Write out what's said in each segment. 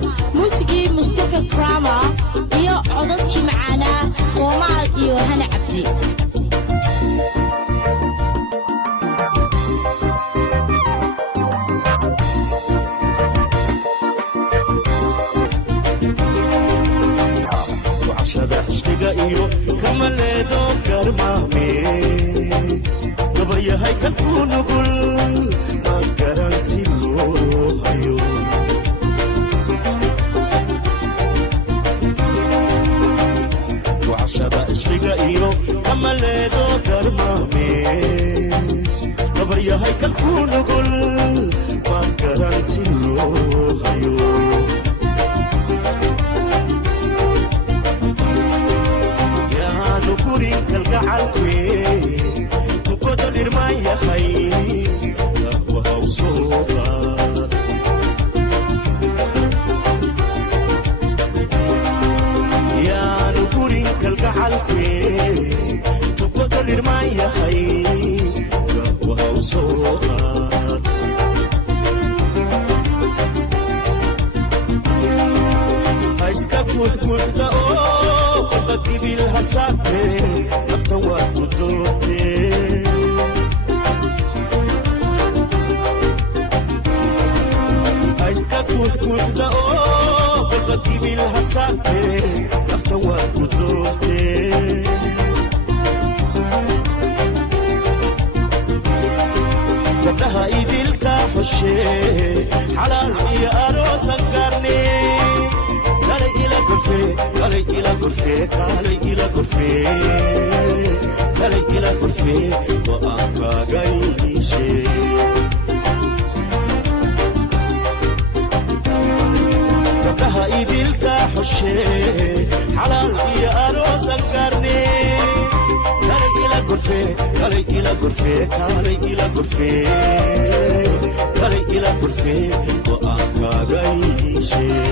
Kamal, موسيقي مصطفى كراما iyo codadkii macaanaa Qomaal iyo Hana Cabdi. وعشرة عشقة iyo kamaleedo garmaame gabaryahay kan ku nugul maad garanti loo hayo وعشرة عشقة iyo kamaleedo garmaame gabaryahay kan ku nugul maad garanti loo hayo kalgacalkee tukoda dhirmaan yahay wahaw sooqa yaanu gurin kalgacalkee tukoda dhirmaan yahay wahaw sooqa haiska gudgudda oo qadibil hasaafe nafta waad ku doortee haiska gudgudda oo qadibil hasaafe nafta waad ku doortee gabdhaha idilka xoshee xalaal iyo aroosan gaarnee kale ila gurfee kale ila gurfee kale ila gurfee kale ila gurfee waan kaaga iishee gabdhaha idilka xoshee xalaal iyo aroosan gaarnee kale ila gurfee kale ila gurfee kale ila gurfee kale ila gurfee waan kaaga iishee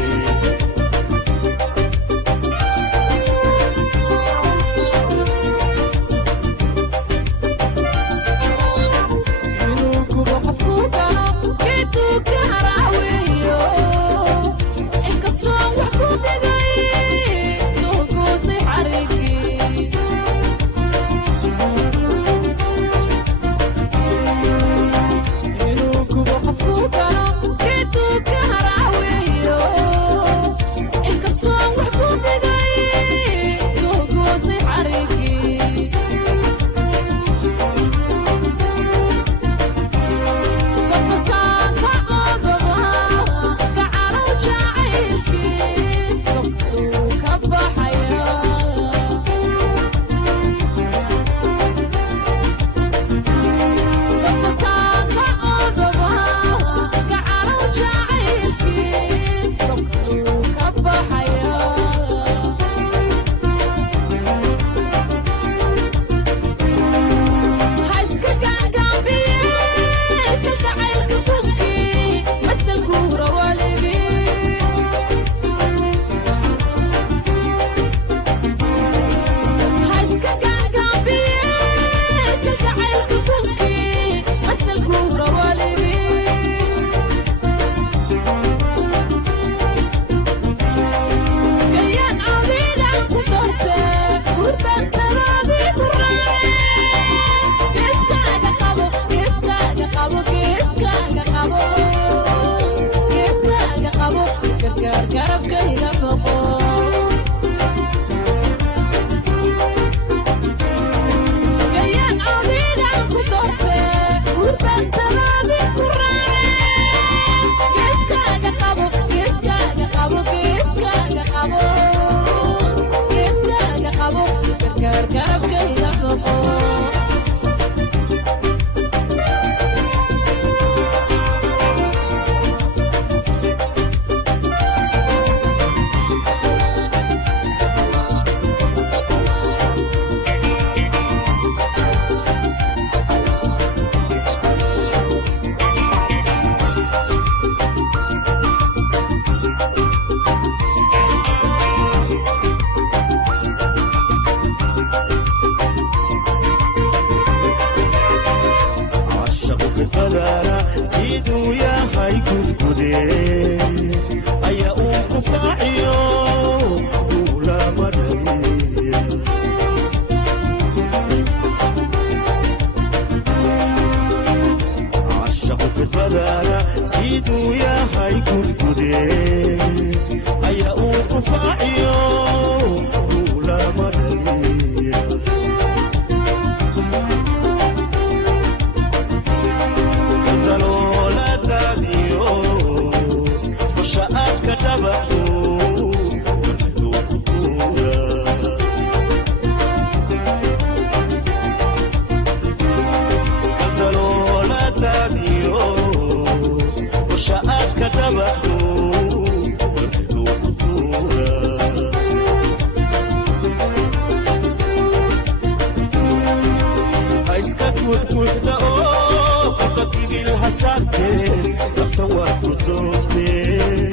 saartee nafta waad ku doontee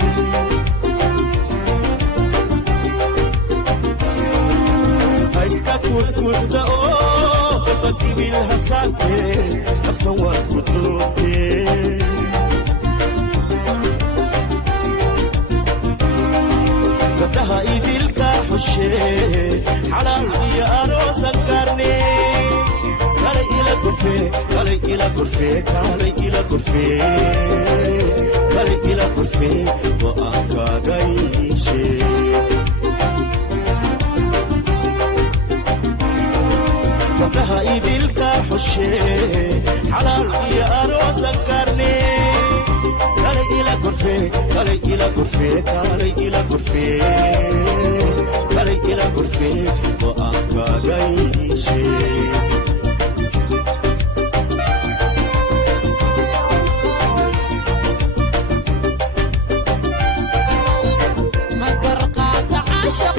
ha iska kudkudda oo qalbagibil ha saartee nafta waad ku doontee gabdhaha idilka xushee xalaal iyo aroosan gaarnee kalay ila gurfee kalay ila gurfee kalay ila gurfee kalay ila gurfee go'aankaaga iishee gabdhaha idilka xushee xalaal iyo aroosan gaarnee kalay ila gurfee kalay ila gurfee kalay ila gurfee kalay ila gurfee go'aankaaga iishee ما قرقات عاشق